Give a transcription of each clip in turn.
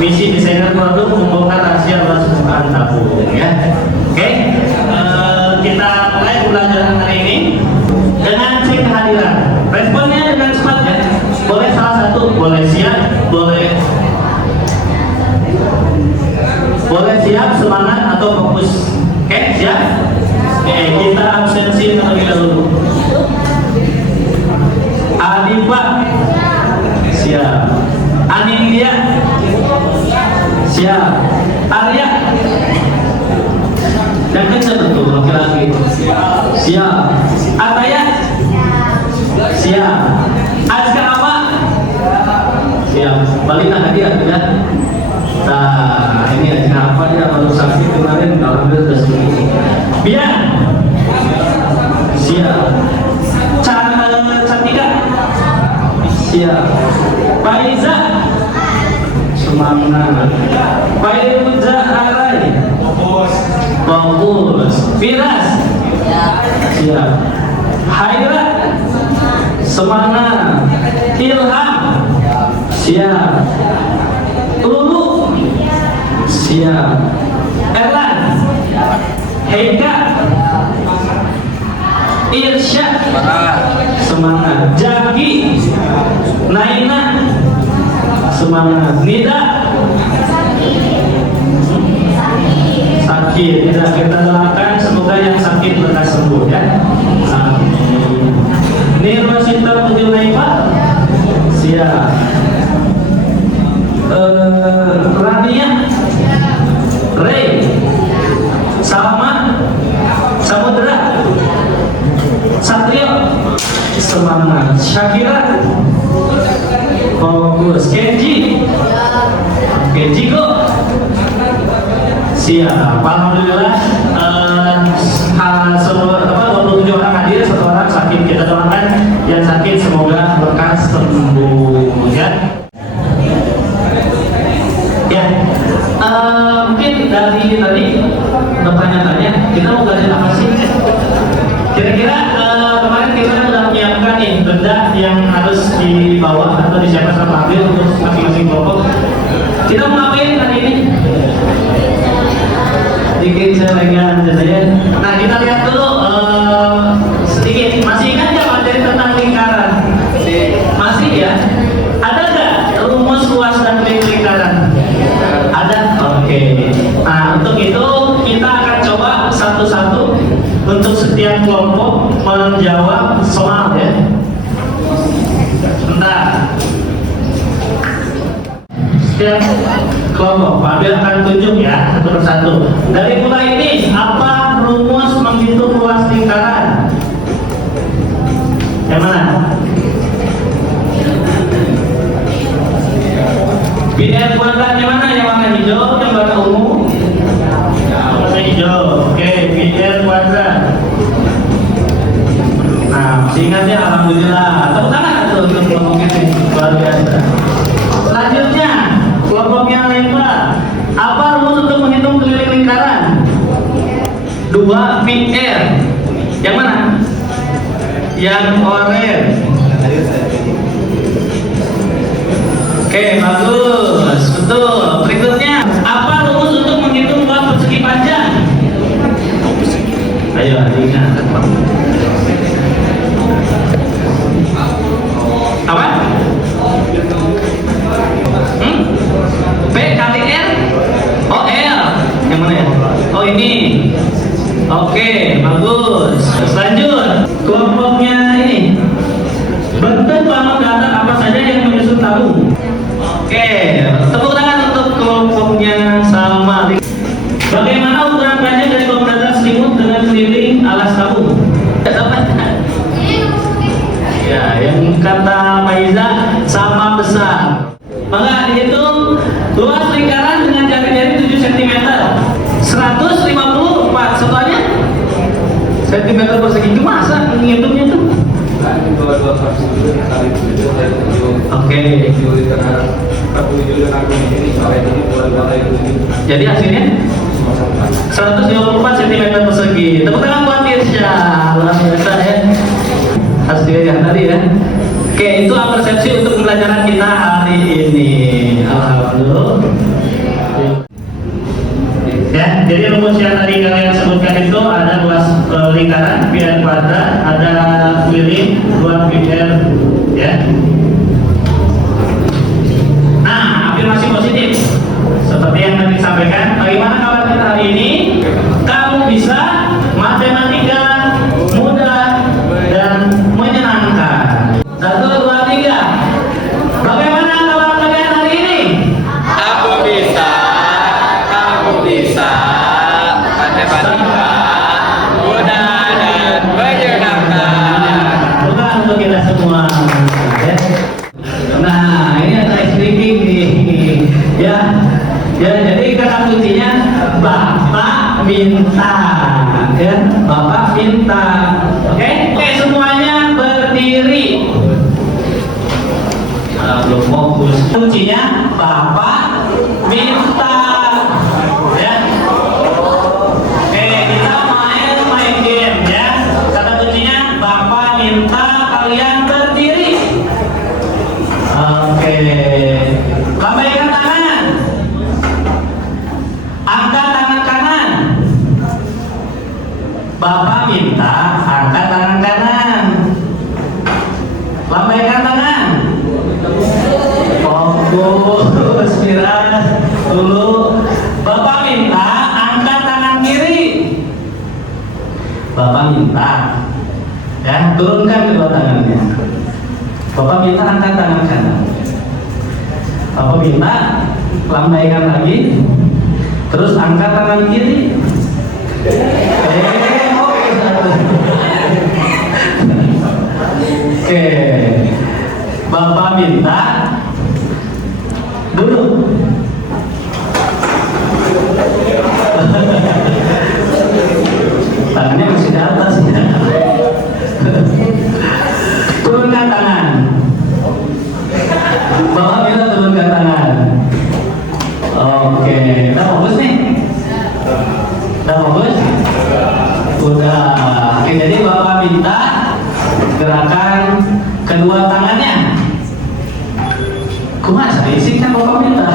misi desainer produk membongkar rahasia luas permukaan tabung ya. Oke, kita mulai pembelajaran hari ini dengan cek kehadiran. Responnya dengan cepat ya. Boleh salah satu, boleh siap, boleh siap, semangat atau fokus. Oke, siap? Oke, kita absensi terlebih dahulu. Adipa siap. Anindya siap. Arya yang kencang betul laki-laki siap. Ataya siap. Azka apa siap. Balita hadiah tidak. Nah ini Azka apa dia baru sakit kemarin alhamdulillah sudah sembuh. Biar siap. Cantika siap. Faiza semangat. Faiza Arai fokus. siap. Hairat, semangat. Ilham, siap. Lulu, siap. Erlan, Heika, Irsyad, semangat. Jaki, Naina, semangat. Nida, sakit. Kita doakan semoga yang sakit lekas sembuh ya. Amin. Nirwasita Pujulaipa, siap. Rania, Ray, Salma, Samudra, Satrio, semangat. Syakira, fokus. Kenji, Kenji kok siap. Alhamdulillah, semua 27 orang hadir, 1 orang sakit. Kita doakan yang sakit semoga lekas sembuh ya. Ya, mungkin dari tadi bertanya-tanya, kita mau belajar apa sih? Kira-kira kemarin kita sudah menyiapkan nih benda yang harus dibawa atau disiapkan sama ambil untuk masing-masing kelompok. Kita mau ngapain hari ini? Sedikit saya pegang saya. Nah, kita lihat dulu sedikit. Masih ingat nggak materi tentang lingkaran? Masih ya? Ada nggak rumus luas dan lingkaran? Ada? Oke. Nah, untuk itu kita akan coba satu-satu untuk setiap kelompok menjawab soal ya. Bentar. Setiap kelompok, Pak Abel akan tunjuk ya satu persatu. Dari mulai ini, apa rumus menghitung luas lingkaran? Yang mana? BR kuadrat yang mana? Yang warna hijau, yang warna ungu? Warna hijau. Oke, BR kuadrat. Nah, singkatnya alhamdulillah. Tepuk tangan tuh untuk kelompok ini, luar biasa. Selanjutnya, kelompok yang lebar. Apa rumus untuk menghitung keliling lingkaran? 2 PR. Yang mana? Yang orange. Oke, bagus, betul. Berikutnya, apa rumus untuk menghitung luas persegi panjang? Ayo, ingat. Apa? P kali R? Oh, L. Yang mana ya? Oh, ini. Oke, bagus. Lanjut. Kelompoknya ini. Bentuk bangun datar apa saja yang menyusun tabung? Oke, tepuk tangan untuk kelompoknya Salma. Bagaimana ukuran panjang dari kelompok datar selimut dengan keliling alas tabung? Ya, yang kata Maiza sama besar. Maka dihitung luas lingkaran dengan jari-jari 7 cm. 154 satuannya cm persegi. Masa menghitungnya tuh? Oke. Jadi hasilnya 154 cm persegi. Tepuk tangan buat Irsya. Luar biasa ya. Harus dilihat tadi ya. Oke, itu persepsi untuk pembelajaran kita hari ini. Alhamdulillah. Ya, jadi rumus yang tadi kalian sebutkan itu ada luas lingkaran PR kuadrat, ada keliling 2 PR ya. Nah, afirmasi positif seperti yang tadi disampaikan. Bagaimana kabar kita hari ini? Kamu bisa matematika mudah dan menyenangkan. 1, 2, 3. Bagaimana kabar kalian hari ini? Aku bisa matematika mudah dan menyenangkan. Bukan untuk kita semua ya. Nah, ini ada ice cream nih ya. Ya, jadi kata kuncinya Bapak minta ya, Bapak minta. Oke, semuanya berdiri. Belum fokus. Kuncinya Bapak minta ya. Oke, kita main game ya. Kata Bapak minta angkat tangan kanan. Lambaikan tangan. Fokus, Mira. Dulu. Bapak minta angkat tangan kiri. Bapak minta, ya, turunkan kedua tangannya. Bapak minta angkat tangan kanan. Bapak minta lambaikan lagi. Terus angkat tangan kiri. Oke, Bapak minta duduk. Tangannya masih di atas ya. Turunkan tangan. Bapak minta turunkan tangan. Oke, udah fokus nih. Udah fokus? Udah. Oke, jadi Bapak minta gerakan kedua tangannya. Kumas, risik kan Bapak minta.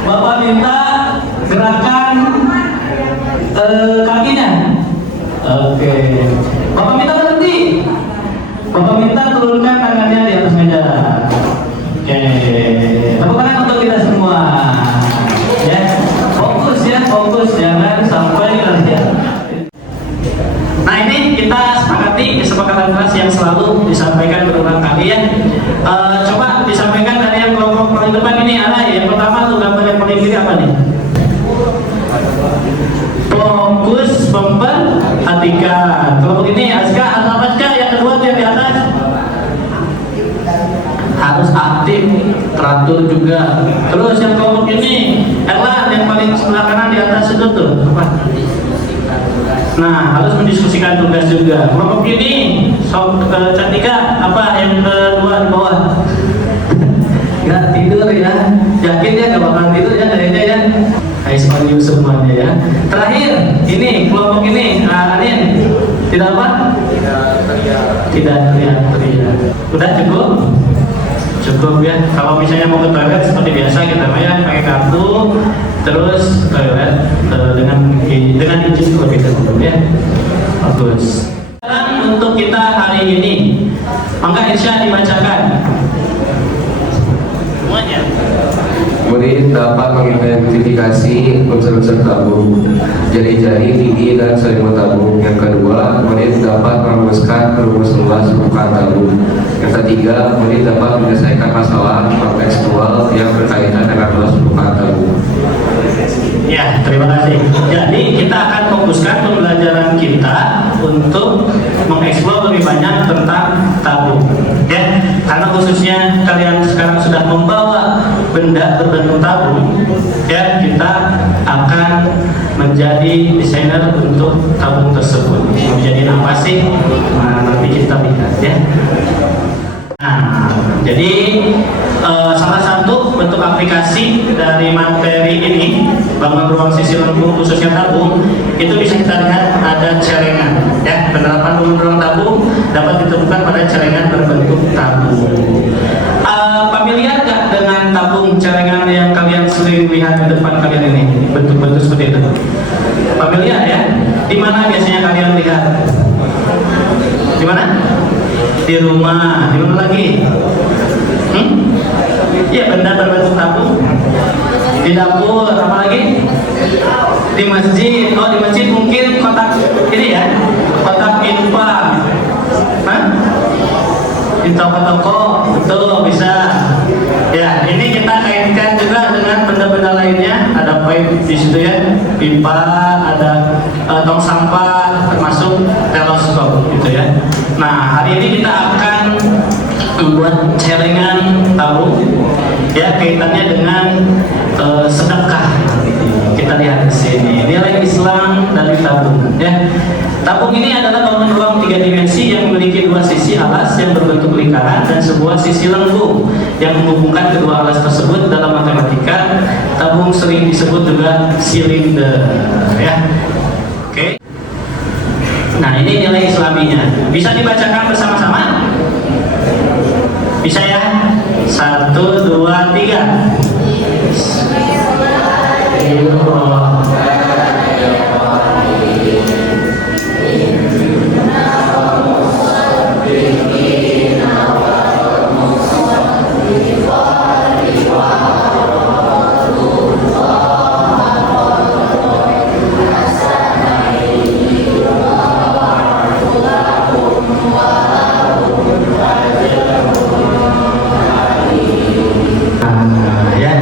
Bapak minta gerakan kakinya. Oke. Bapak minta berhenti. Bapak minta turunkan tangannya di atas meja. Oke. Tepuk tangan untuk kita semua. Ya, fokus ya, fokus, jangan sampai kerja. Nah, ini kita sepakati kesepakatan kelas yang selalu disampaikan berulang kali ya. Coba disampaikan dari yang kelompok paling depan ini ada ya. Yang pertama tuh gambar yang paling kiri apa nih? Fokus memperhatikan. Kelompok ini Azka atau Azka yang kedua tuh yang di atas harus aktif, teratur juga. Terus yang kelompok ini Erlan yang paling sebelah kanan di atas itu tuh apa? Nah, harus mendiskusikan tugas juga. Kelompok ini Cantika apa yang kedua di bawah? Gak tidur ya, yakin ya gak bakal tidur ya kayaknya ya. Hai semuanya semuanya ya. Terakhir ini kelompok ini Anin tidak apa? Tidak teriak. Udah cukup? Cukup ya. Kalau misalnya mau ke toilet seperti biasa kita ya pakai kartu, terus toilet dengan izin terlebih dahulu ya. Bagus. Untuk kita hari ini, maka Insya dibacakan. Semuanya. Murid dapat mengidentifikasi unsur-unsur tabung, jari-jari, gigi, dan selimut tabung. Yang kedua, murid dapat merumuskan rumus luas bukan tabung. Yang ketiga, murid dapat menyelesaikan masalah kontekstual yang berkaitan dengan luas bukan tabung. Ya, terima kasih. Jadi kita akan fokuskan pembelajaran kita untuk mengeksplor lebih banyak tentang tabung. Ya, karena khususnya kalian sekarang sudah membawa benda berbentuk tabung, ya kita akan menjadi desainer untuk tabung tersebut. Menjadi apa sih? Nah, nanti kita lihat ya. Nah, jadi salah satu bentuk aplikasi dari materi ini, bangun ruang sisi lengkung khususnya tabung, itu bisa kita lihat ada celengan. Ya, penerapan bangun ruang tabung dapat ditemukan pada celengan berbentuk tabung. Familiar gak dengan tabung celengan yang kalian sering lihat di depan kalian ini, bentuk-bentuk seperti itu? Familiar ya? Di mana biasanya kalian lihat? Di mana? Di rumah. Di mana lagi? Iya, benda berbentuk tabung. Di dapur, apa lagi? Di masjid. Oh, di masjid mungkin kotak ini ya, kotak infak. Hah? Di toko-toko, betul, bisa. Ya, ini kita kaitkan juga dengan benda-benda lainnya. Ada pipe di situ ya, pipa, ada tong sampah, termasuk teleskop, gitu ya. Nah, hari ini kita akan membuat celengan tabung, ya, kaitannya dengan sedekah. Kita lihat di sini nilai Islam dari tabung. Ya, tabung ini adalah bangun ruang 3 dimensi yang memiliki 2 sisi alas yang berbentuk lingkaran dan sebuah sisi lengkung yang menghubungkan kedua alas tersebut. Dalam matematika, tabung sering disebut juga silinder. Ya, oke. Nah, ini nilai Islaminya. Bisa dibacakan bersama-sama? Bisa ya? 1, 2, 3. Ya,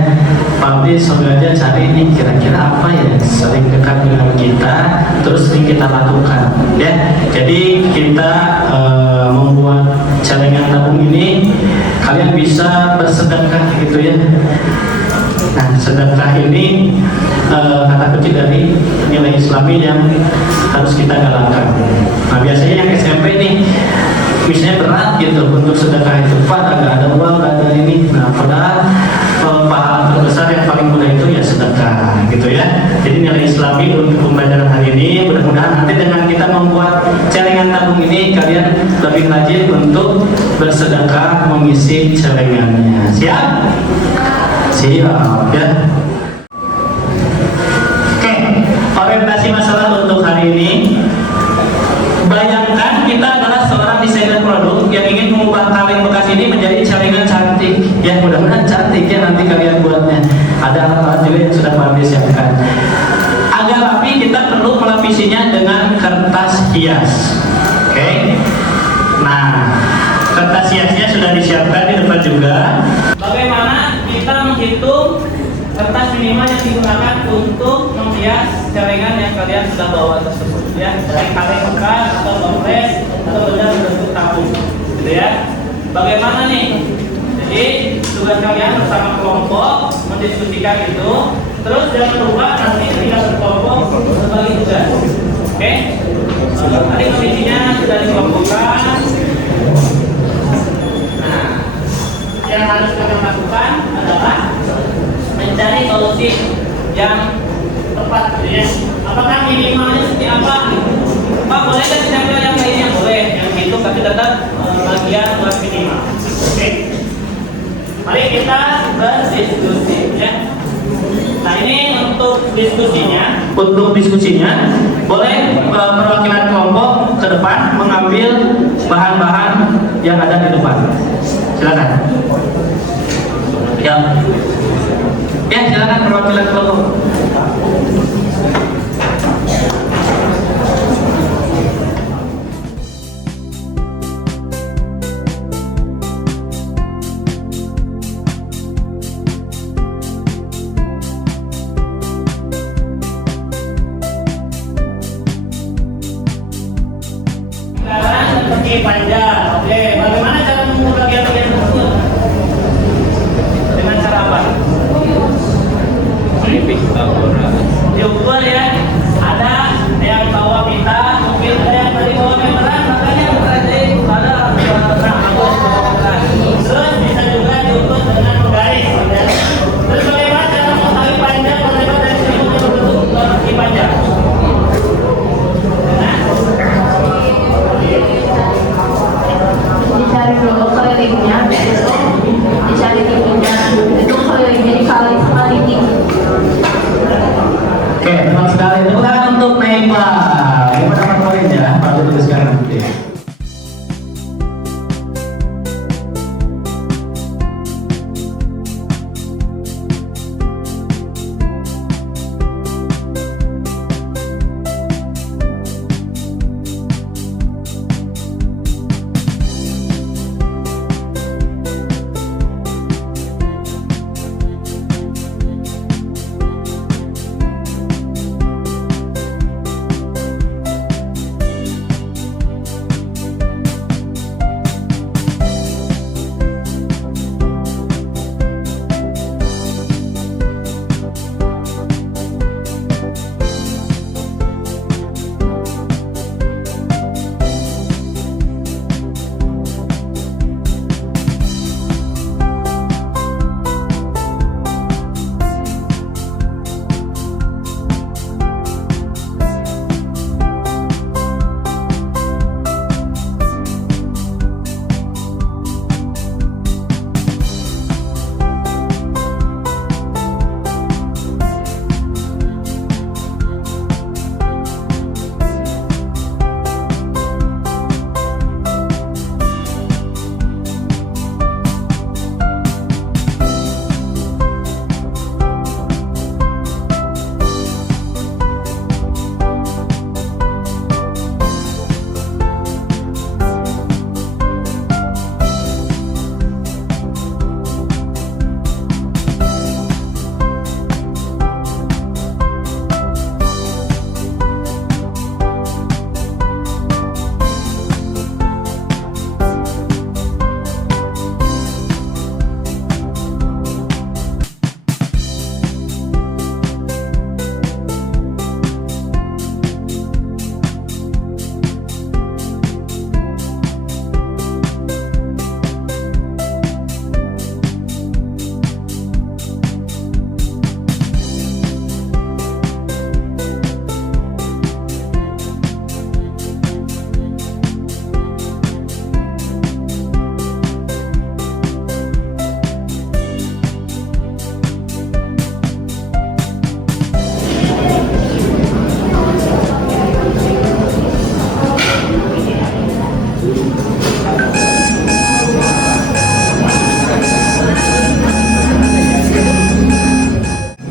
Pak sengaja cari ini kira-kira apa ya sering dekat dengan kita, terus sering kita lakukan. Ya, jadi kita membuat celengan tabung ini, kalian bisa bersedekah gitu ya. Nah, sedekah ini kata kunci dari nilai Islami yang harus kita galakkan. Nah, biasanya yang SMP nih, misalnya berat gitu untuk sedekah itu, Pak, nggak ada uang, nggak ada ini. Nah, padahal pahala terbesar yang paling mudah itu ya sedekah gitu ya. Jadi nilai Islami untuk pembelajaran hari ini, mudah-mudahan nanti dengan kita membuat celengan tabung ini, kalian lebih rajin untuk bersedekah mengisi celengannya. Siap? Siap ya. Oke, orientasi masalah untuk hari ini. Bayangkan kita adalah seorang desainer produk yang ingin mengubah kaleng bekas ini menjadi celengan cantik. Ya, mudah-mudahan cantik ya nanti kalian buatnya. Ada alat-alat juga yang sudah kami siapkan. Agar rapi, kita perlu melapisinya dengan kertas hias. Oke. Nah, kertas hiasnya sudah disiapkan di depan juga. Bagaimana kita menghitung kertas minimal yang digunakan untuk menghias celengan yang kalian sudah bawa tersebut ya, dari kaleng bekas atau toples atau benda berbentuk tabung gitu ya. Bagaimana nih? Jadi tugas kalian bersama kelompok mendiskusikan itu, terus jangan lupa nanti ketika berkelompok berbagi tugas. Oke? Tadi kondisinya sudah dikelompokkan. Nah, yang harus kalian lakukan adalah mencari solusi yang tepat ya. Apakah minimalnya seperti apa? Pak, boleh kan siapa yang lainnya? Boleh, yang itu tapi tetap bagian buat minimal. Oke. Mari kita berdiskusi ya. Nah, ini untuk diskusinya. Untuk diskusinya boleh perwakilan kelompok ke depan mengambil bahan-bahan yang ada di depan. Silakan. Ya. Ya, silakan perwakilan kelompok. Sekarang seperti panjang. Oke, bagaimana cara mengukur bagian-bagian tersebut? Dengan cara apa? Diukur ya. Ada yang bawa pita, mungkin ada yang tadi bawa meteran, makanya berarti ada terus bisa juga diukur dengan garis ya. Terus bagaimana cara mengetahui panjang lebar dari sini untuk bentuk di panjang?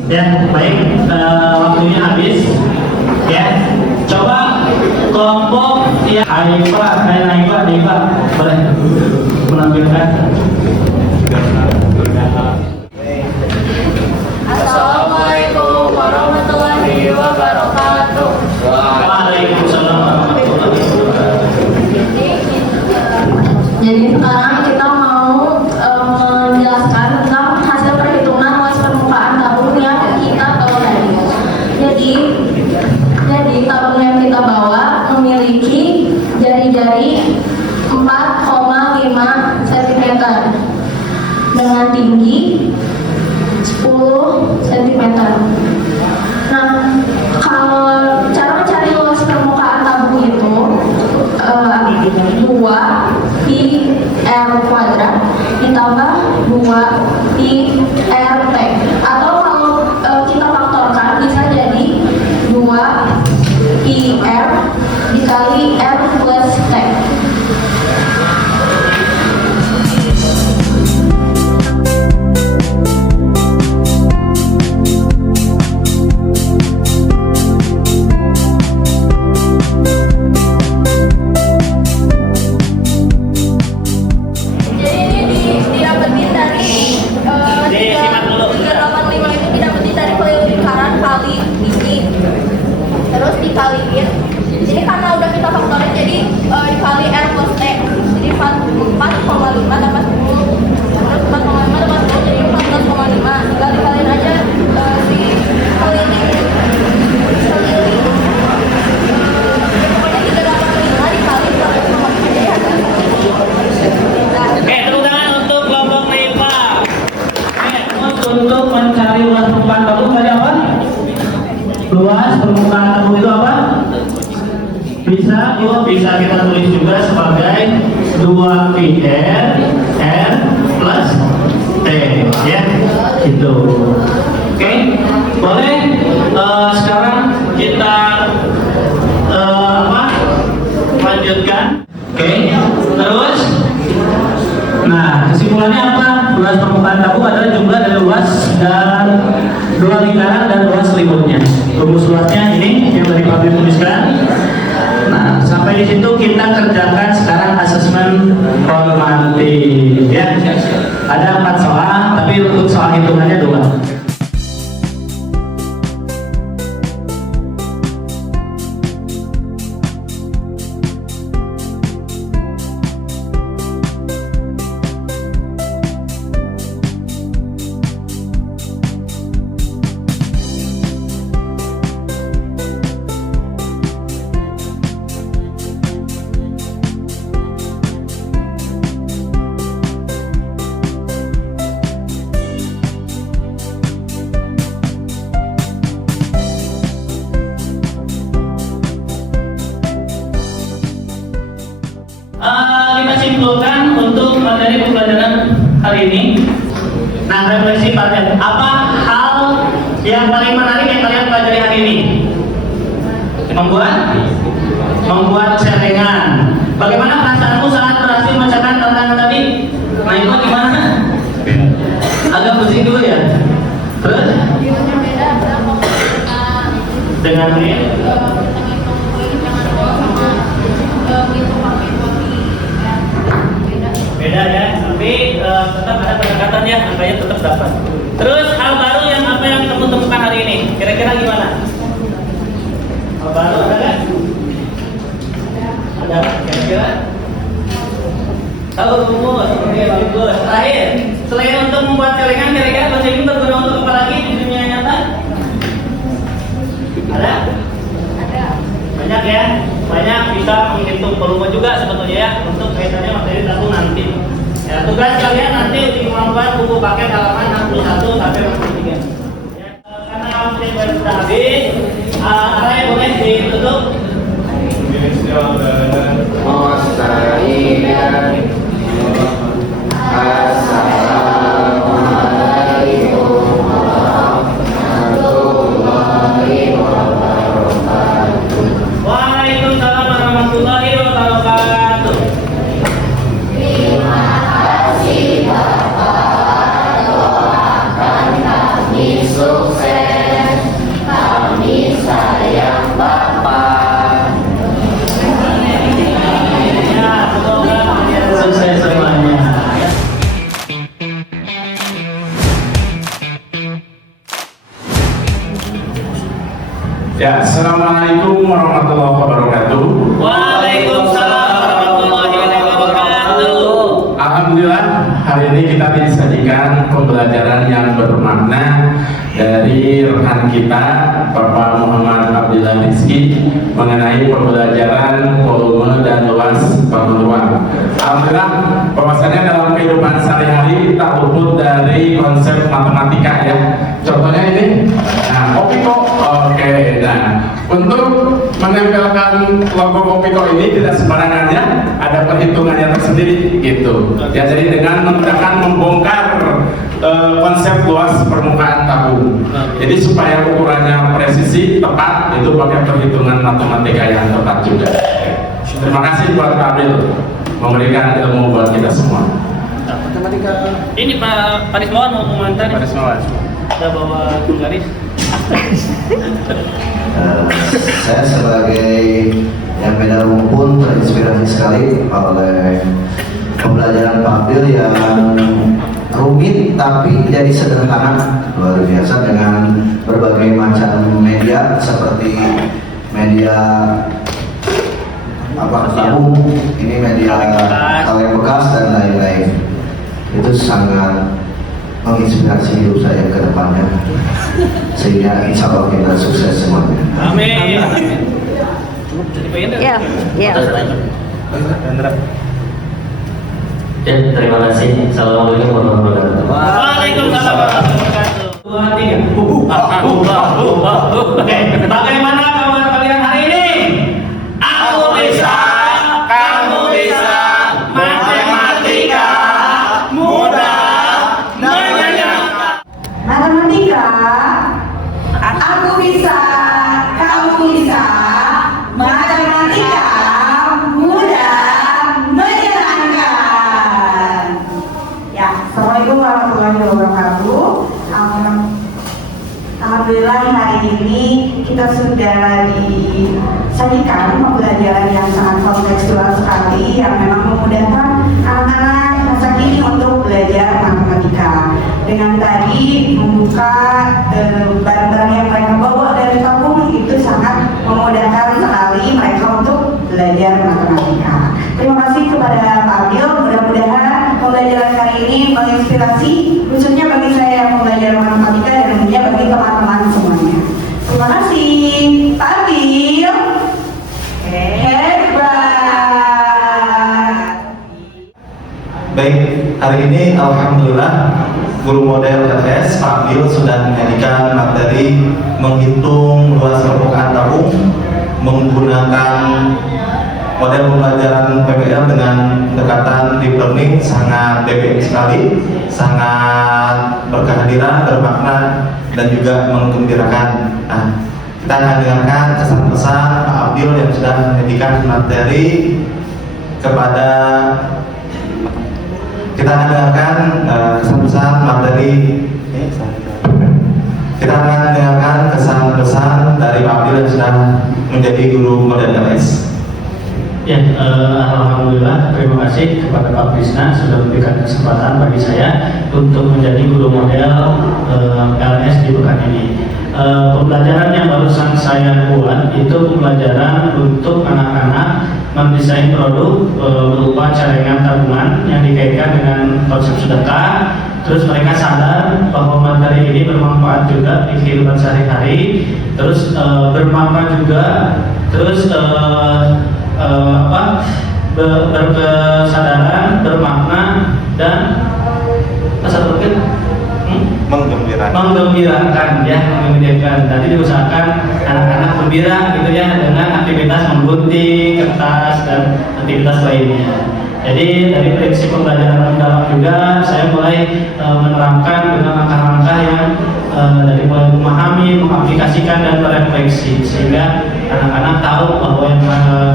Ya, baik, waktunya habis. Ya, coba kelompok ya Aifa, boleh menampilkan. Assalamualaikum warahmatullahi wabarakatuh. Waalaikumsalam warahmatullahi wabarakatuh. Jadi sekarang kita mau menjelaskan tentang hasil perhitungan luas permukaan tabung yang kita bawa tadi. Jadi tabung yang kita bawa memiliki jari-jari 4,5 cm dengan tinggi 10 cm. Nah, kalau cara mencari luas permukaan tabung itu 2 pi r kuadrat ditambah 2 pi r t, atau kalau kita faktorkan bisa jadi 2 pi r dikali r plus t. Terus dikaliin, ini karena udah kita faktorin jadi dikali R plus T, jadi 4,5 tambah 10, terus 4,5 tambah 10 jadi 14,5, tinggal dikaliin aja si keliling pokoknya 385 dikali 14,5 jadi ada. Oke, tepuk tangan untuk kelompok Aifa. Untuk mencari luas permukaan tabung tadi apa? Luas permukaan tabung itu apa? Bisa kita tulis juga sebagai 2 pi r plus t, ya, gitu. Oke, boleh. Sekarang kita lanjutkan. Oke, terus. Nah, kesimpulannya apa? Luas permukaan tabung adalah jumlah dari luas dan dua lingkaran dan luas selimutnya. Rumus luasnya ini yang tadi Pak tuliskan. Nah, sampai di situ kita kerjakan sekarang asesmen formatif, ya. Ada 4 soal, tapi untuk soal hitungannya 2. Kita simpulkan untuk materi pembelajaran hari ini. Nah, refleksi paten. Apa hal yang paling menarik yang kalian pelajari hari ini? Membuat celengan. Bagaimana perasaanmu saat berhasil memecahkan tantangan tadi? Nah, itu gimana? Agak pusing dulu ya. Terus? Dengan ini? Beda ya, tapi tetap ada pendekatan ya, angkanya tetap dapat. Terus hal baru yang apa yang kamu temukan hari ini? Kira-kira gimana? Hal baru ada nggak? Ada, kira-kira? Tahu rumus, oke bagus. Terakhir, selain untuk membuat celengan, kira-kira bahasa ini berguna untuk apa lagi di dunia nyata? Ada? Ada. Banyak ya, banyak bisa menghitung volume juga sebetulnya ya, untuk kaitannya materi tabung nanti. Ya, tugas kalian nanti membuat buku paket halaman 61 sampai 63. Ya, karena waktunya sudah habis, Arai boleh ditutup. Assalamualaikum warahmatullahi wabarakatuh. Waalaikumsalam warahmatullahi wabarakatuh. Terima kasih Bapak, doakan kami sukses. Ya, assalamualaikum warahmatullahi wabarakatuh. Waalaikumsalam warahmatullahi wabarakatuh. Alhamdulillah, hari ini kita disajikan pembelajaran yang bermakna dari rekan kita Bapak Muhammad Abdillah Rizki mengenai pembelajaran volume dan luas bangun ruang. Alhamdulillah, bahwasanya dalam kehidupan sehari-hari tak luput dari konsep matematika ya. Contohnya ini, nah Kopiko, oke. Nah, untuk menempelkan logo Kopiko ini tidak sembarangan ya, ada perhitungannya tersendiri gitu. Ya, jadi dengan memudahkan membongkar konsep luas permukaan tabung. Jadi supaya ukurannya presisi tepat, itu pakai perhitungan matematika yang tepat juga. Terima kasih buat Pak Abil memberikan ilmu buat kita semua. Ini Pak Parismawan mau komentar. Parismawan. Kita bawa garis. Saya sebagai yang beda umum pun terinspirasi sekali oleh pembelajaran Pak Abdil yang rumit tapi jadi sederhana, luar biasa dengan berbagai macam media seperti media tabung, ini media kaleng bekas dan lain-lain. Itu sangat menginspirasi hidup saya ke depannya, sehingga insya Allah kita sukses semuanya. Amin. Ya, ya. Ya, terima kasih. Assalamualaikum warahmatullahi wabarakatuh. Waalaikumsalam warahmatullahi wabarakatuh. Oke, bagaimana kabar kalian hari ini? Aku bisa, kamu bisa, matematika mudah menyenangkan. Matematika, aku bisa, kamu bisa, matematika mudah menyenangkan. Ya, Assalamualaikum warahmatullahi wabarakatuh. Alhamdulillah hari ini kita sudah disajikan pembelajaran yang sangat kontekstual sekali, yang memang memudahkan anak-anak masa kini untuk belajar matematika. Dengan tadi membuka barang-barang yang mereka bawa dari kampung, itu sangat memudahkan sekali mereka untuk belajar matematika. Terima kasih kepada Pak Abdil, mudah-mudahan pembelajaran kali ini menginspirasi khususnya bagi saya yang belajar matematika dan tentunya bagi teman-teman semuanya. Terima kasih Pak Abdil. Hebat. Baik, hari ini alhamdulillah guru model LS Pak Abdil sudah menyajikan materi menghitung luas permukaan tabung menggunakan model pembelajaran PBL dengan pendekatan deep learning. Sangat BPM sekali, sangat berkehadiran, bermakna, dan juga menggembirakan. Nah, kita akan dengarkan kesan-pesan Pak Abdil yang sudah menyajikan materi kepada kita akan dengarkan kesan-pesan materi. Kita akan dengarkan kesan-pesan dari Pak Abdil yang sudah menjadi guru model LS. Ya, alhamdulillah, terima kasih kepada Pak Krisna sudah memberikan kesempatan bagi saya untuk menjadi guru model LS di pekan ini. Pembelajaran yang barusan saya buat itu pembelajaran untuk anak-anak mendesain produk berupa celengan tabungan yang dikaitkan dengan konsep sedekah. Terus mereka sadar bahwa materi ini bermanfaat juga di kehidupan sehari-hari. Terus bermanfaat juga. Terus berkesadaran, bermakna, dan menggembirakan ya, menggembirakan. Tadi diusahakan anak-anak gembira gitu ya dengan aktivitas menggunting kertas dan aktivitas lainnya. Jadi dari prinsip pembelajaran mendalam juga saya mulai menerapkan dengan langkah-langkah yang dari mulai memahami, mengaplikasikan dan merefleksi sehingga anak-anak tahu bahwa yang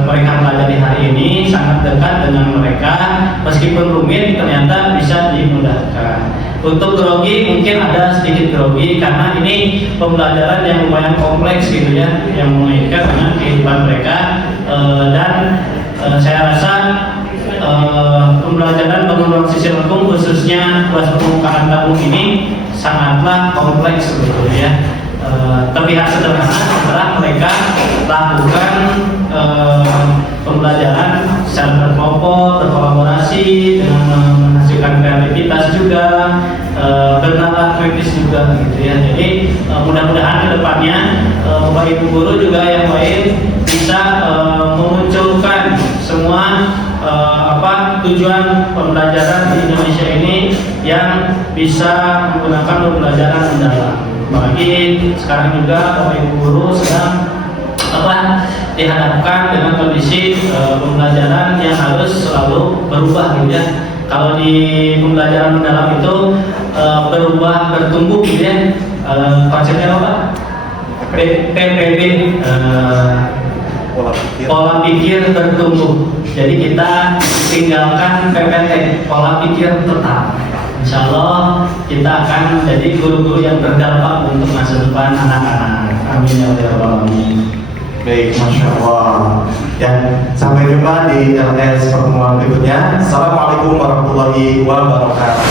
mereka pelajari hari ini sangat dekat dengan mereka, meskipun rumit ternyata bisa dimudahkan. Untuk grogi mungkin ada sedikit grogi karena ini pembelajaran yang lumayan kompleks gitu ya, yang mengaitkan dengan kehidupan mereka dan saya rasa pembelajaran bangun sisi lengkung khususnya luas permukaan tabung ini sangatlah kompleks sebetulnya. Terlihat sederhana setelah mereka mereka lakukan pembelajaran secara berkelompok, berkolaborasi dengan menghasilkan kreativitas juga, bernalar kritis juga gitu ya. Jadi mudah-mudahan kedepannya Bapak Ibu guru juga yang lain bisa memunculkan semua tujuan pembelajaran di Indonesia ini yang bisa menggunakan pembelajaran mendalam. Apalagi sekarang juga Bapak Ibu guru sedang dihadapkan dengan kondisi pembelajaran yang harus selalu berubah gitu ya. Kalau di pembelajaran mendalam itu berubah, bertumbuh gitu ya. Konsepnya apa? PPB, pola pikir bertumbuh. Jadi kita tinggalkan PPT, pola pikir tetap. Insya Allah kita akan jadi guru-guru yang berdampak untuk masa depan anak-anak. Amin ya rabbal alamin. Baik, Masya Allah. Ya, sampai jumpa di LS pertemuan berikutnya. Assalamualaikum warahmatullahi wabarakatuh.